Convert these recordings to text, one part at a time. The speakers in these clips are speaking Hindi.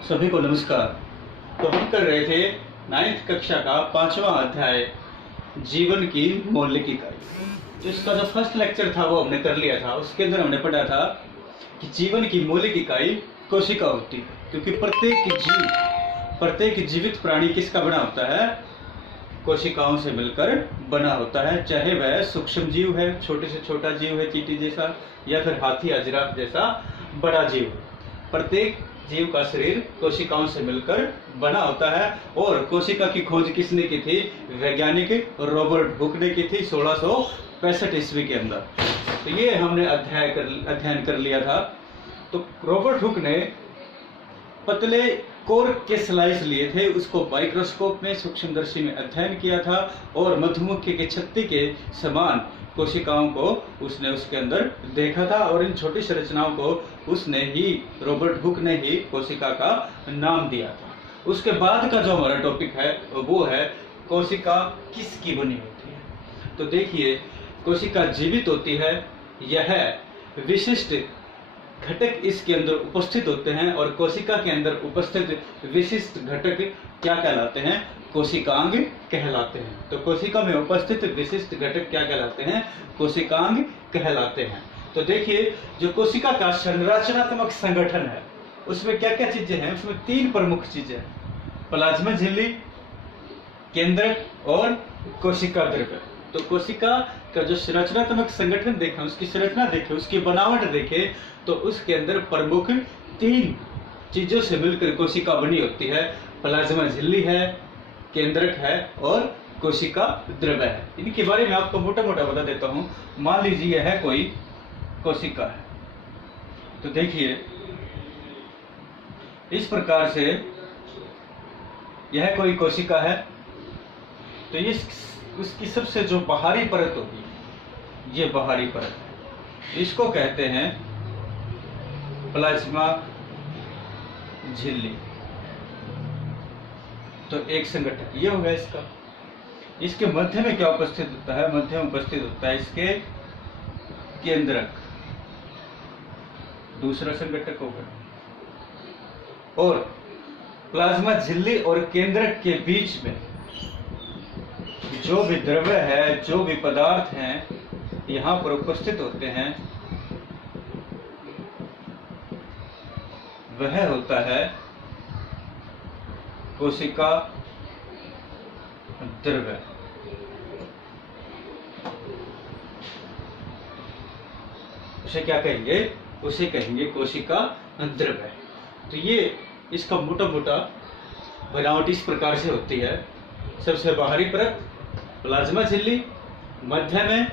सभी को नमस्कार। तो हम कर रहे थे 9th कक्षा का 5वां अध्याय जीवन की मौलिक इकाई। तो इसका जो फर्स्ट लेक्चर था वो हमने कर लिया था। उसके अंदर हमने पढ़ा था कि जीवन की मौलिक इकाई कोशिका होती है, क्योंकि प्रत्येक जीवित प्राणी किसका बना होता है? कोशिकाओं से मिलकर बना होता है। चाहे वह सूक्ष्म जीव है, छोटे से छोटा जीव है चींटी जैसा, या फिर हाथी या जिराफ जैसा बड़ा जीव। प्रत्येक जीव का शरीर कोशिकाओं से मिलकर बना होता है। और कोशिका की खोज किसने की थी? वैज्ञानिक रॉबर्ट हुक ने की थी 1665 ईस्वी के अंदर। तो ये हमने अध्ययन कर लिया था। तो रॉबर्ट हुक ने पतले कोर्क के स्लाइस लिए थे, उसको माइक्रोस्कोप में सूक्ष्मदर्शी में अध्ययन किया था और मधुमक्खी के छत्ते के समान कोशिकाओं को उसने उसके अंदर देखा था। और इन छोटी संरचनाओं को उसने ही, रॉबर्ट हुक ने ही कोशिका का नाम दिया था। उसके बाद का जो हमारा टॉपिक है वो है कोशिका किसकी बनी होती है। तो देखिए, कोशिका जीवित होती है, यह विशिष्ट घटक इसके अंदर उपस्थित होते हैं। और कोशिका के अंदर उपस्थित विशिष्ट घटक क्या कहलाते हैं? कोशिकांग कहलाते हैं। तो कोशिका में उपस्थित विशिष्ट घटक क्या कहलाते हैं? कोशिकांग कहलाते हैं। तो देखिए, जो कोशिका का संरचनात्मक संगठन है उसमें क्या क्या चीजें हैं? उसमें 3 प्रमुख चीजें हैं: प्लाज्मा झिल्ली, केंद्रक और कोशिका द्रव्य। तो कोशिका का जो संरचनात्मक संगठन देखें, उसकी संरचना देखें, उसकी बनावट देखें, तो उसके अंदर प्रमुख 3 चीजों से मिलकर कोशिका बनी होती है। प्लाज्मा झिल्ली है, केंद्रक है और कोशिका द्रव्य है। इनके बारे में आपको मोटा मोटा बता देता हूं। मान लीजिए यह है कोई कोशिका है, तो देखिए इस प्रकार से यह कोई कोशिका है। तो ये उसकी सबसे जो बाहरी परत होगी, ये बाहरी परत है, इसको कहते हैं प्लाज्मा झिल्ली। तो एक संगठन ये होगा इसका। इसके मध्य में क्या उपस्थित होता है? मध्य में उपस्थित होता है इसके केंद्रक, दूसरा संगठक होगा। और प्लाज्मा झिल्ली और केंद्रक के बीच में जो भी द्रव्य है, जो भी पदार्थ हैं यहां पर उपस्थित होते हैं, वह होता है कोशिका द्रव्य। उसे क्या कहेंगे? उसे कहेंगे कोशिका द्रव्य। तो ये इसका मोटा मोटा बनावट इस प्रकार से होती है। सबसे बाहरी परत प्लाज्मा झिल्ली, मध्य में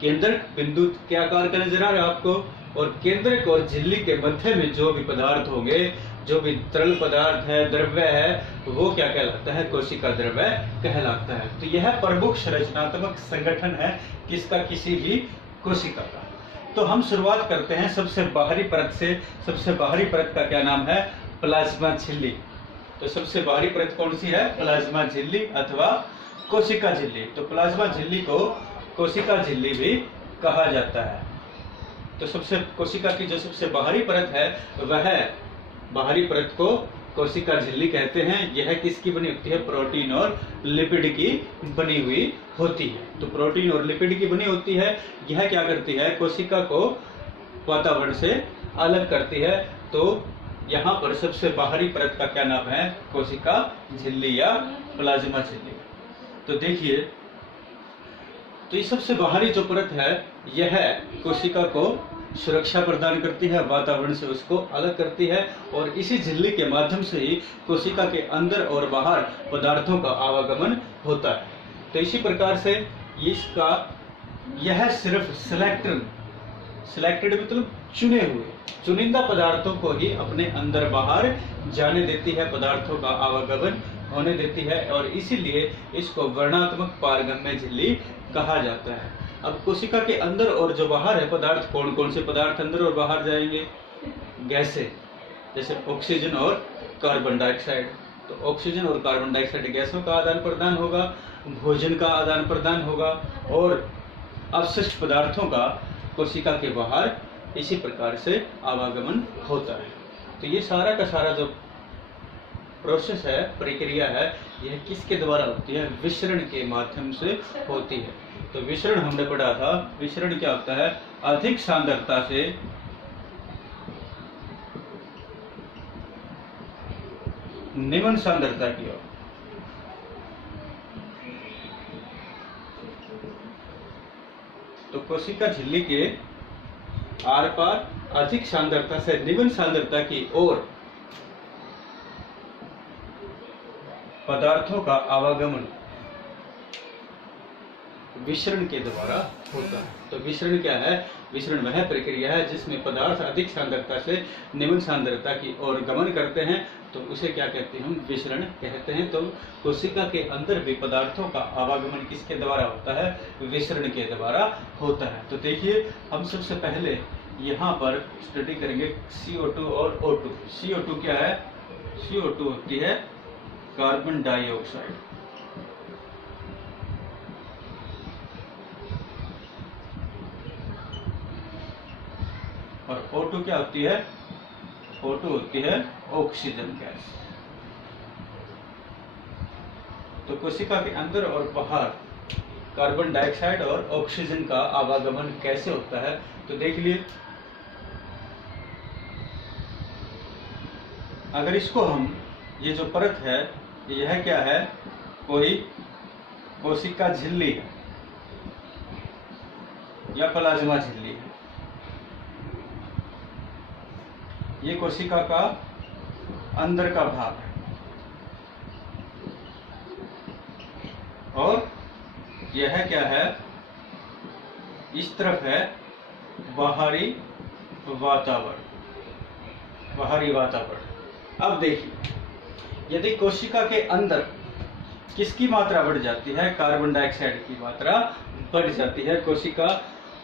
केंद्रक, बिंदु के आकार का नजर आ रहा है आपको, और केंद्रक और झिल्ली के मध्य में जो भी पदार्थ होंगे, जो भी तरल पदार्थ है, द्रव्य है, वो क्या कहलाता है? कोशिका द्रव्य कहलाता है। तो यह प्रमुख संरचनात्मक संगठन है किसका? किसी भी कोशिका का। तो हम शुरुआत करते हैं सबसे बाहरी परत से। सबसे बाहरी परत का क्या नाम है? प्लाज्मा झिल्ली। तो सबसे बाहरी परत कौन सी है? प्लाज्मा झिल्ली अथवा कोशिका झिल्ली। तो प्लाज्मा झिल्ली को कोशिका झिल्ली भी कहा जाता है। तो सबसे कोशिका की जो सबसे बाहरी परत है, वह बाहरी परत को कोशिका झिल्ली कहते हैं। यह किसकी बनी होती है? प्रोटीन और लिपिड की बनी हुई होती है। तो प्रोटीन और लिपिड की बनी होती है। यह क्या करती है? कोशिका को वातावरण से अलग करती है। तो यहाँ पर सबसे बाहरी परत का क्या नाम है? कोशिका झिल्ली या प्लाज्मा झिल्ली। तो देखिए, तो ये सबसे बाहरी जो परत है, यह कोशिका को सुरक्षा प्रदान करती है, वातावरण से उसको अलग करती है। और इसी झिल्ली के माध्यम से ही कोशिका के अंदर और बाहर पदार्थों का आवागमन होता है। तो इसी प्रकार से इसका यह सिर्फ सिलेक्टेड मतलब चुने हुए, चुनिंदा पदार्थों को ही अपने अंदर बाहर जाने देती है, पदार्थों का आवागमन होने देती है। और इसीलिए इसको वर्णात्मक पारगम्य झिल्ली कहा जाता है। अब कोशिका के अंदर और जो बाहर है पदार्थ, कौन कौन से पदार्थ अंदर और बाहर जाएंगे? गैसें, जैसे ऑक्सीजन और कार्बन डाइऑक्साइड। तो ऑक्सीजन और कार्बन डाइऑक्साइड गैसों का आदान प्रदान होगा, भोजन का आदान प्रदान होगा, और अवशिष्ट पदार्थों का कोशिका के बाहर इसी प्रकार से आवागमन होता है। तो ये सारा का सारा जो प्रोसेस है, प्रक्रिया है, यह किसके द्वारा होती है? विसरण के माध्यम से होती है। तो विसरण हमने पढ़ा था, विसरण क्या होता है? अधिक सांद्रता से निम्न सांद्रता की ओर। तो कोशिका झिल्ली के आर पार अधिक सांद्रता से निम्न सांद्रता की ओर पदार्थों का आवागमन विसरण के द्वारा होता है। तो विसरण क्या है? विसरण वह प्रक्रिया है जिसमें पदार्थ अधिक सांद्रता से निम्न सांद्रता की ओर गमन करते हैं, तो उसे क्या कहते हैं? हम विसरण कहते हैं। तो कोशिका के अंदर भी पदार्थों का आवागमन किसके द्वारा होता है? विसरण के द्वारा होता है। तो देखिए, हम सबसे पहले यहाँ पर स्टडी करेंगे CO2 और O2। CO2 क्या है? CO2 होती है कार्बन डाइऑक्साइड, और O2 क्या होती है? O2 होती है ऑक्सीजन गैस। तो कोशिका के अंदर और बाहर कार्बन डाइऑक्साइड और ऑक्सीजन का आवागमन कैसे होता है? तो देख लिए, अगर इसको हम, ये जो परत है, यह क्या है? कोई कोशिका झिल्ली है या प्लाज्मा झिल्ली है। ये कोशिका का अंदर का भाग है, और यह क्या है? इस तरफ है बाहरी वातावरण, बाहरी वातावरण। अब देखिए, यदि कोशिका के अंदर किसकी मात्रा बढ़ जाती है? कार्बन डाइऑक्साइड की मात्रा बढ़ जाती है। कोशिका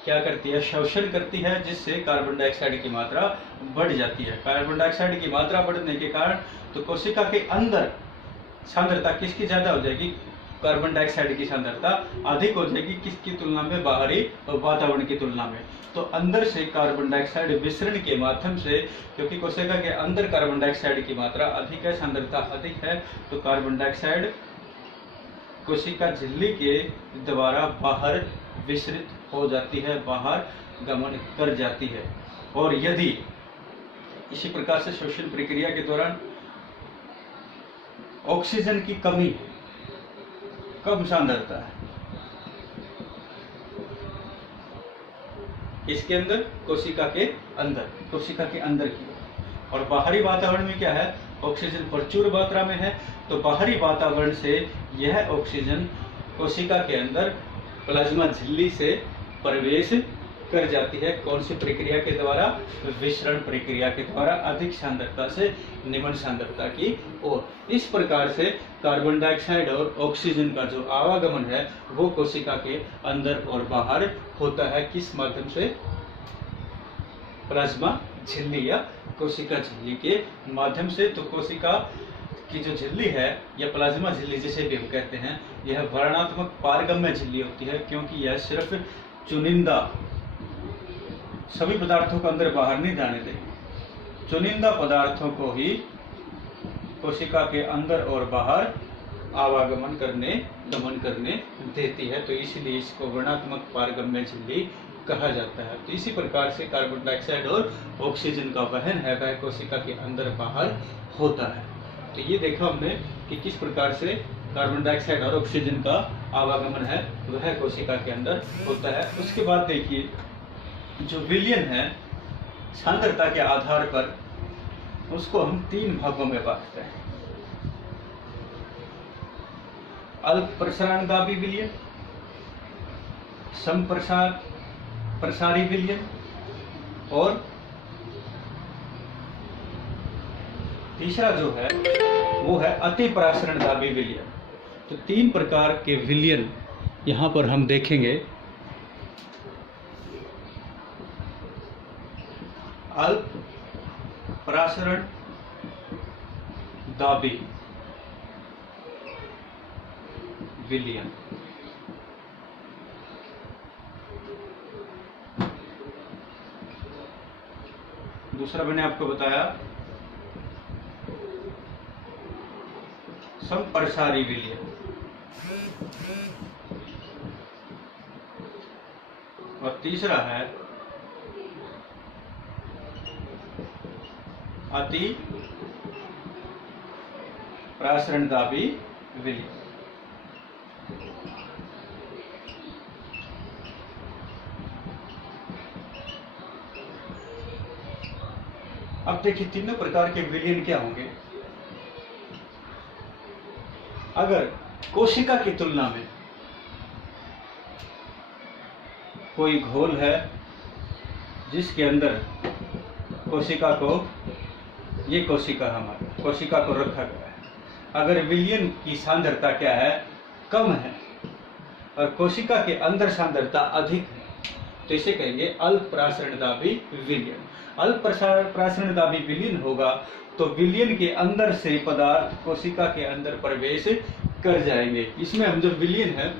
क्या करती है? शोषण करती है, जिससे कार्बन डाइऑक्साइड की मात्रा बढ़ जाती है। कार्बन डाइऑक्साइड की मात्रा बढ़ने के कारण तो कोशिका के अंदर सांद्रता किसकी ज्यादा हो जाएगी? कार्बन डाइऑक्साइड की सांद्रता अधिक हो जाएगी। किसकी तुलना में? बाहरी वातावरण की तुलना में। तो अंदर से कार्बन डाइऑक्साइड विसरण के माध्यम से, क्योंकि कोशिका के अंदर कार्बन डाइऑक्साइड की मात्रा अधिक है, सांद्रता अधिक है, तो कार्बन डाइऑक्साइड कोशिका झिल्ली के द्वारा बाहर विसरित हो जाती है, बाहर गमन कर जाती है। और यदि इसी प्रकार से श्वसन प्रक्रिया के दौरान ऑक्सीजन की कमी है, कम सांद्रता है, इसके अंदर? कोशिका के अंदर, कोशिका के अंदर की ओर। और बाहरी वातावरण में क्या है? ऑक्सीजन प्रचुर मात्रा में है। तो बाहरी वातावरण से यह ऑक्सीजन कोशिका के अंदर प्लाज्मा झिल्ली से प्रवेश कर जाती है। कौन सी प्रक्रिया के द्वारा? विसरण प्रक्रिया के द्वारा, अधिक सांद्रता से निम्न सांद्रता की ओर। इस प्रकार से कार्बन डाइऑक्साइड और ऑक्सीजन का जो आवागमन है वो कोशिका के अंदर और बाहर होता है। किस माध्यम से? प्लाज्मा झिल्ली या कोशिका झिल्ली के माध्यम से। तो कोशिका की जो झिल्ली है या प्लाज्मा झिल्ली जिसे भी हम कहते हैं, यह वर्णात्मक पारगम्य झिल्ली होती है, क्योंकि यह सिर्फ चुनिंदा सभी पदार्थों को अंदर बाहर नहीं जाने देगी। चुनिंदा पदार्थों को ही कोशिका के अंदर और बाहर आवागमन करने, गमन करने देती है। तो इसलिए इसको वर्णात्मक पारगम्य झिल्ली कहा जाता है। तो इसी प्रकार से कार्बन डाइऑक्साइड और ऑक्सीजन का वहन है वह कोशिका के अंदर बाहर होता है। तो ये देखा हमने कि किस प्रकार से कार्बन डाइऑक्साइड और ऑक्सीजन का आवागमन है वह कोशिका के अंदर होता है। उसके बाद देखिए, जो विलयन है सांद्रता के आधार पर, उसको हम 3 भागों में बांटते हैं। अल्प प्रसारणगामी विलयन, प्रसारी विलयन और तीसरा जो है वो है अति प्रसारणगामी विलयन। तो 3 प्रकार के विलयन यहाँ पर हम देखेंगे। अल्प प्रसारण दाबी विलयन, दूसरा मैंने आपको बताया संप्रसारी विलयन। और तीसरा है अति प्रासरणदाबी विलयन। अब देखिए तीनों प्रकार के विलयन क्या होंगे। अगर कोशिका की तुलना में कोई घोल है जिसके अंदर कोशिका को, ये कोशिका हमारी कोशिका को रखा गया है, अगर विलयन की सांद्रता क्या है, कम है, और कोशिका के अंदर सांद्रता अधिक है, तो इसे कहेंगे अल्पप्रासरणदाबी विलयन। अल्पप्रासरणदाबी विलयन होगा तो विलयन के अंदर से पदार्थ कोशिका के अंदर प्रवेश कर जाएंगे। इसमें हम जो विलयन है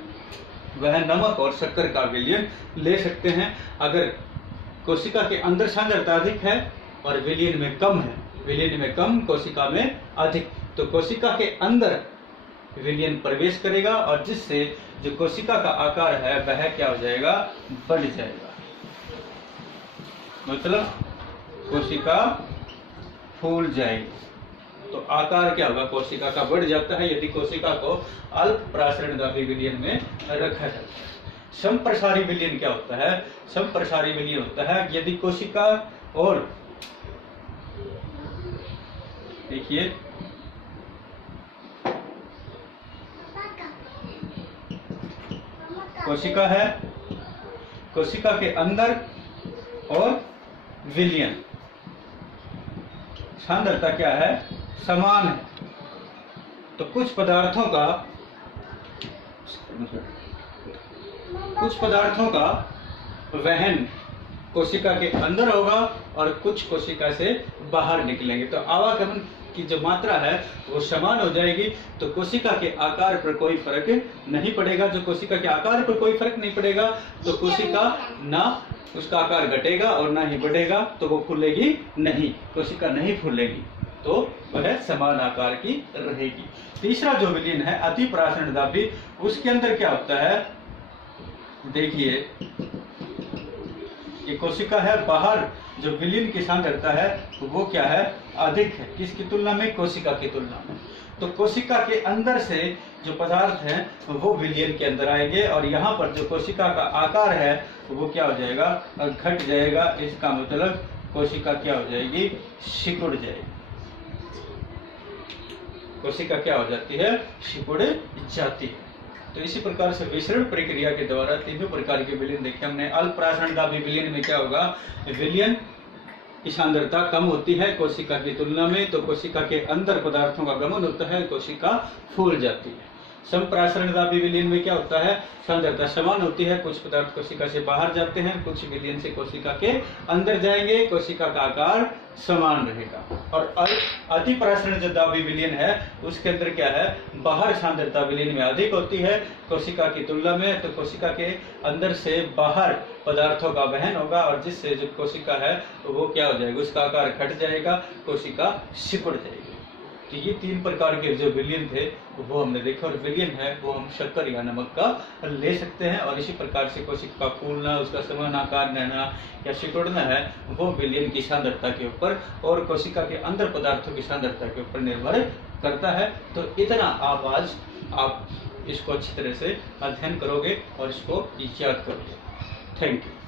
वह नमक और शक्कर का विलयन ले सकते हैं। अगर कोशिका के अंदर सांद्रता अधिक है और विलयन में कम है, विलयन में कम कोशिका में अधिक, तो कोशिका के अंदर विलयन प्रवेश करेगा और जिससे जो कोशिका का आकार है वह क्या हो जाएगा, बढ़ जाएगा। मतलब कोशिका फूल जाएगी, तो आकार क्या होगा, कोशिका का बढ़ जाता है यदि कोशिका को अल्पप्रासरणदाबी विलयन में रखा जाता है। संप्रसारी विलयन क्या होता है, संप्रसारी विलयन होता है यदि कोशिका और देखिए कोशिका है, कोशिका के अंदर और विलयन सांद्रता क्या है, समान है, तो कुछ पदार्थों का वहन कोशिका के अंदर होगा और कुछ कोशिका से बाहर निकलेंगे, तो आवागमन की जो मात्रा है वो समान हो जाएगी, तो कोशिका के आकार पर कोई फर्क नहीं पड़ेगा। जो कोशिका के आकार पर कोई फर्क नहीं पड़ेगा तो कोशिका ना उसका आकार घटेगा और ना ही बढ़ेगा, तो वो फूलेगी नहीं, कोशिका नहीं फूलेगी, तो वह समान आकार की रहेगी। तीसरा जो विलयन है अति प्रासरणदाबी, उसके अंदर क्या होता है, देखिए ये कोशिका है, बाहर जो विलयन की सांद्रता है वो क्या है, अधिक है, किसकी तुलना में, कोशिका की तुलना में, तो कोशिका के अंदर से जो पदार्थ हैं वो विलयन के अंदर आएंगे और यहाँ पर जो कोशिका का आकार है वो क्या हो जाएगा, घट जाएगा। इसका मतलब कोशिका क्या हो जाएगी, सिकुड़ जाएगी, कोशिका क्या हो जाती है, सिकुड़ जाती है। तो इसी प्रकार से विसरण प्रक्रिया के द्वारा तीनों प्रकार के विलयन देखे हमने। अल्पप्रासरणदाबी विलयन में क्या होगा, विलयन की सांद्रता कम होती है कोशिका की तुलना में, तो कोशिका के अंदर पदार्थों का गमन होता है, कोशिका फूल जाती है। संप्रासरणदाबी विलयन में क्या होता है, सांद्रता समान होती है, कुछ पदार्थ कोशिका से बाहर जाते हैं, कुछ विलयन से कोशिका के अंदर जाएंगे, कोशिका का आकार समान रहेगा। और अति प्रासरणदाबी विलयन है उसके अंदर क्या है, बाहर सांद्रता विलयन में अधिक होती है कोशिका की तुलना में, तो कोशिका के अंदर से बाहर पदार्थों का वहन होगा और जिससे जो कोशिका है वो क्या हो जाएगा, उसका आकार घट जाएगा, कोशिका सिकुड़ जाएगी। तो ये तीन प्रकार के जो विलयन थे वो हमने देखा, और विलयन है वो हम शक्कर या नमक का ले सकते हैं। और इसी प्रकार से कोशिका का फूलना, उसका समान आकार रहना या सिकुड़ना है वो विलयन की सांद्रता के ऊपर और कोशिका के अंदर पदार्थों की सांद्रता के ऊपर निर्भर करता है। तो इतना आप इसको अच्छी तरह से अध्ययन करोगे और इसको याद करोगे। Thank you.